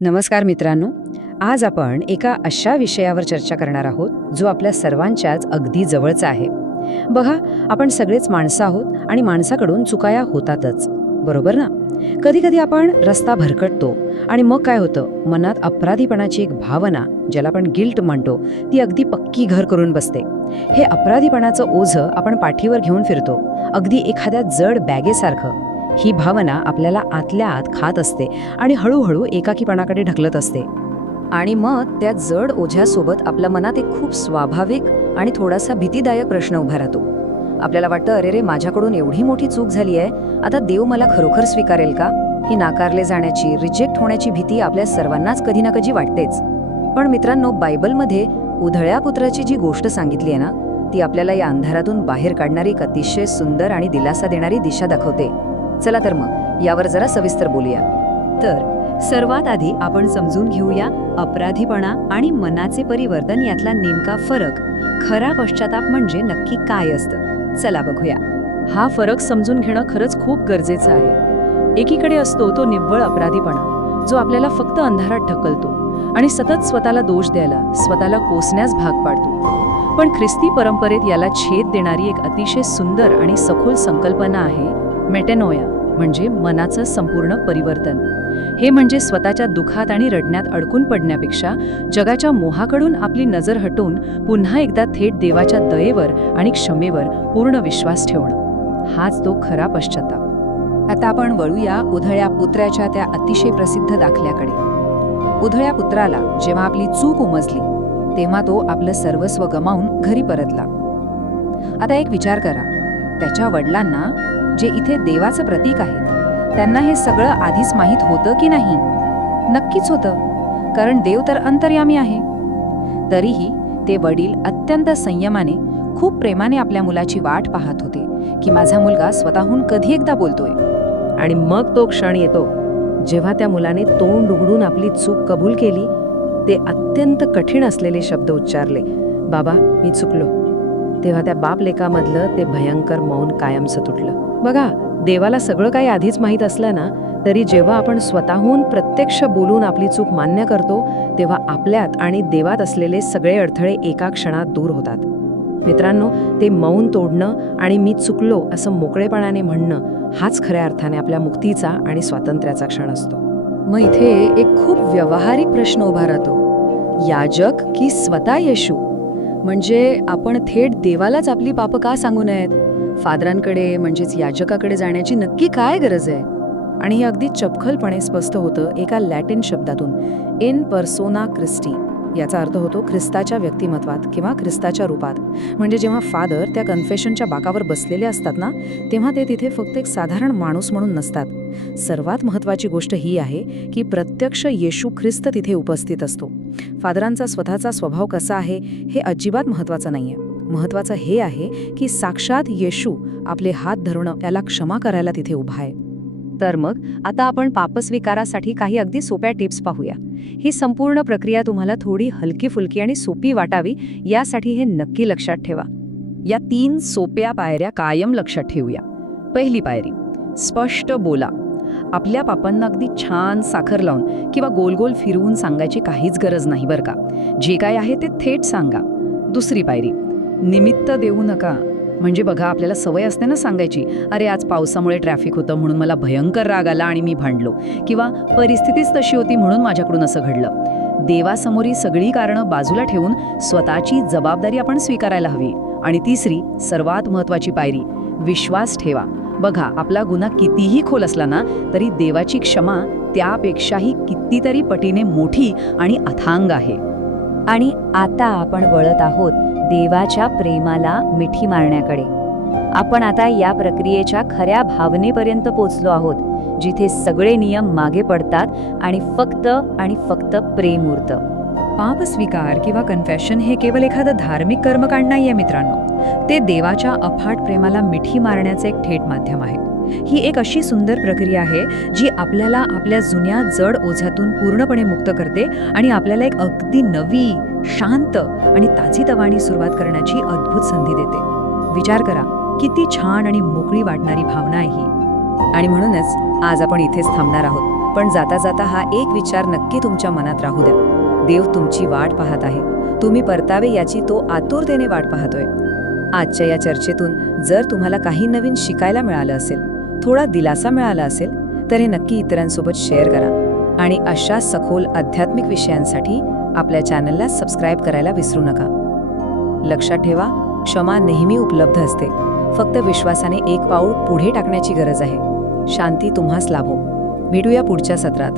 नमस्कार मित्रांनो. आज आपण एका अशा विषयावर चर्चा करणार आहोत जो आपल्या सर्वांच्याच अगदी जवळचा आहे. बघा, आपण सगळेच माणसं आहोत आणि माणसाकडून चुकाया होतातच, बरोबर ना? कधी कधी आपण रस्ता भरकटतो आणि मग काय होतं, मनात अपराधीपणाची एक भावना, ज्याला आपण गिल्ट म्हणतो, ती अगदी पक्की घर करून बसते. हे अपराधीपणाचं ओझं आपण पाठीवर घेऊन फिरतो, अगदी एखाद्या जड बॅगेसारखं. ही भावना आपल्याला आतल्या आत खात असते आणि हळूहळू एकाकीपणाकडे ढकलत असते. आणि मग त्या जड ओझ्यासोबत आपल्या मनात एक खूप स्वाभाविक आणि थोडासा भीतीदायक प्रश्न उभा राहतो. आपल्याला वाटतं, अरे रे, माझ्याकडून एवढी मोठी चूक झाली आहे, आता देव मला खरोखर स्वीकारेल का? ही नाकारले जाण्याची, रिजेक्ट होण्याची भीती आपल्या सर्वांनाच कधी ना कधी वाटतेच. पण मित्रांनो, बायबलमध्ये उधळ्या पुत्राची जी गोष्ट सांगितली आहे ना, ती आपल्याला या अंधारातून बाहेर काढणारी एक अतिशय सुंदर आणि दिलासा देणारी दिशा दाखवते. चला तर मग यावर जरा सविस्तर बोलूया. तर सर्वात आधी आपण समजून घेऊया अपराधीपणा आणि मनाचे परिवर्तन यातला नेमका फरक. खरा पश्चाताप म्हणजे नक्की काय असतं, चला बघूया. हा फरक समजून घेणं खरंच खूप गरजेचं आहे. एकीकडे असतो तो निव्वळ अपराधीपणा, जो आपल्याला फक्त अंधारात ढकलतो आणि सतत स्वतःला दोष द्यायला, स्वतःला कोसण्यास भाग पाडतो. पण ख्रिस्ती परंपरेत याला छेद देणारी एक अतिशय सुंदर आणि सखोल संकल्पना आहे, मेटॅनोया, म्हणजे मनाचं संपूर्ण परिवर्तन. हे म्हणजे स्वतःच्या दुःखात आणि रडण्यात अडकून पडण्यापेक्षा जगाच्या मोहाकडून आपली नजर हटवून पुन्हा एकदा थेट देवाच्या दयेवर आणि क्षमेवर पूर्ण विश्वास ठेवणं. हाच तो खरा पश्चाताप. आता आपण वळूया उधळ्या पुत्राच्या त्या अतिशय प्रसिद्ध दाखल्याकडे. उधळ्या पुत्राला जेव्हा आपली चूक उमजली, तेव्हा तो आपलं सर्वस्व गमावून घरी परतला. आता एक विचार करा, त्याच्या वडिलांना, जे इथे देवाचं प्रतीक आहेत, त्यांना हे सगळं आधीच माहीत होतं की नाही? नक्कीच होतं, कारण देव तर अंतर्यामी आहे. तरीही ते वडील अत्यंत संयमाने, खूप प्रेमाने आपल्या मुलाची वाट पाहत होते की माझा मुलगा स्वतःहून कधी एकदा बोलतोय. आणि मग तो क्षण येतो जेव्हा त्या मुलाने तोंड उघडून आपली चूक कबूल केली. ते अत्यंत कठीण असलेले शब्द उच्चारले, बाबा, मी चुकलो. तेव्हा त्या बाप लेकामधलं ते भयंकर मौन कायमचं तुटलं. बघा, देवाला सगळं काही आधीच माहीत असलं ना, तरी जेव्हा आपण स्वतःहून प्रत्यक्ष बोलून आपली चूक मान्य करतो, तेव्हा आपल्यात आणि देवात असलेले सगळे अडथळे एका क्षणात दूर होतात. मित्रांनो, ते मौन तोडणं आणि मी चुकलो असं मोकळेपणाने म्हणणं, हाच खऱ्या अर्थाने आपल्या मुक्तीचा आणि स्वातंत्र्याचा क्षण असतो. मग इथे एक खूप व्यावहारिक प्रश्न उभा राहतो, याजक की स्वतः येशू? म्हणजे आपण थेट देवालाच आपली पापं का सांगू नयेत? फादरांकडे म्हणजेच याजकाकडे जाण्याची नक्की काय गरज आहे? आणि हे अगदी चपखलपणे स्पष्ट होतं एका लॅटिन शब्दातून, इन पर्सोना क्रिस्टी. याचा अर्थ होतो ख्रिस्ताच्या व्यक्तिमत्वात किंवा ख्रिस्ताच्या रूपात. म्हणजे जेव्हा फादर त्या कन्फेशनच्या बाकावर बसलेले असतात ना, तेव्हा ते तिथे फक्त एक साधारण माणूस म्हणून नसतात. सर्वात महत्त्वाची गोष्ट ही आहे की प्रत्यक्ष येशू ख्रिस्त तिथे उपस्थित असतो. फादरांचा स्वतःचा स्वभाव कसा आहे हे अजिबात महत्त्वाचं नाहीये. महत्त्वाचं हे आहे की साक्षात येशू आपले हात धरणं, त्याला क्षमा करायला तिथे उभा आहे. तर मग आता आपण पापस्वीकारासाठी काही अगदी सोप्या टिप्स पाहूया. ही संपूर्ण प्रक्रिया तुम्हाला थोडी हलकी फुलकी आणि सोपी वाटावी, यासाठी हे नक्की लक्षात ठेवा. या 3 सोप्या पायऱ्या कायम लक्षात ठेवूया. पहिली पायरी, स्पष्ट बोला. आपल्या पापांना अगदी छान साखर लावून किंवा गोल गोल फिरवून सांगायची काहीच गरज नाही बरं का. जे काय आहे ते थेट सांगा. दुसरी पायरी, निमित्त देऊ नका. म्हणजे बघा, आपल्याला सवय असते ना सांगायची, अरे आज पावसामुळे ट्रॅफिक होतं म्हणून मला भयंकर राग आला आणि मी भांडलो, किंवा परिस्थितीच तशी होती म्हणून माझ्याकडून असं घडलं. देवासमोरी सगळी कारणं बाजूला ठेवून स्वतःची जबाबदारी आपण स्वीकारायला हवी. आणि तिसरी, सर्वात महत्त्वाची पायरी, विश्वास ठेवा. बघा, आपला गुन्हा कितीही खोल असला ना, तरी देवाची क्षमा त्यापेक्षाही कितीतरी पटीने मोठी आणि अथांग आहे. आणि आता आपण वळत आहोत देवाच्या प्रेमाला मिठी मारण्याकडे. आपण आता या प्रक्रियेच्या खऱ्या भावनेपर्यंत पोचलो आहोत, जिथे सगळे नियम मागे पडतात आणि फक्त प्रेम उरतं. पापस्वीकार किंवा कन्फेशन हे केवळ एखादं धार्मिक कर्मकांड नाहीये मित्रांनो. ते देवाच्या अफाट प्रेमाला मिठी मारण्याचे एक थेट माध्यम आहे. ही एक अशी सुंदर प्रक्रिया आहे जी आपल्याला आपल्या जुन्या जड ओझ्यातून पूर्णपणे मुक्त करते आणि आपल्याला एक अगदी नवी, शांत आणि ताजीतवाणी सुरुवात करण्याची अद्भुत संधी देते. विचार करा, किती छान आणि मोकळी वाटणारी भावना आहे ही. आणि म्हणूनच आज आपण इथेच थांबणार आहोत. पण जाता जाता हा एक विचार नक्की तुमच्या मनात राहू द्या. देव तुमची वाट पाहत आहे. तुम्ही परतावे याची तो आतुरतेने वाट पाहतोय. आजच्या या चर्चेतून जर तुम्हाला काही नवीन शिकायला मिळालं असेल, थोडा दिलासा मिळाला असेल, तर हे नक्की इतरांसोबत शेअर करा. आणि अशा सखोल आध्यात्मिक विषयांसाठी आपल्या चॅनलला सबस्क्राईब करायला विसरू नका. लक्षात ठेवा, क्षमा नेहमी उपलब्ध असते. फक्त विश्वासाने एक पाऊल पुढे टाकण्याची गरज आहे. शांती तुम्हास लाभो. भेटूया पुढच्या सत्रात.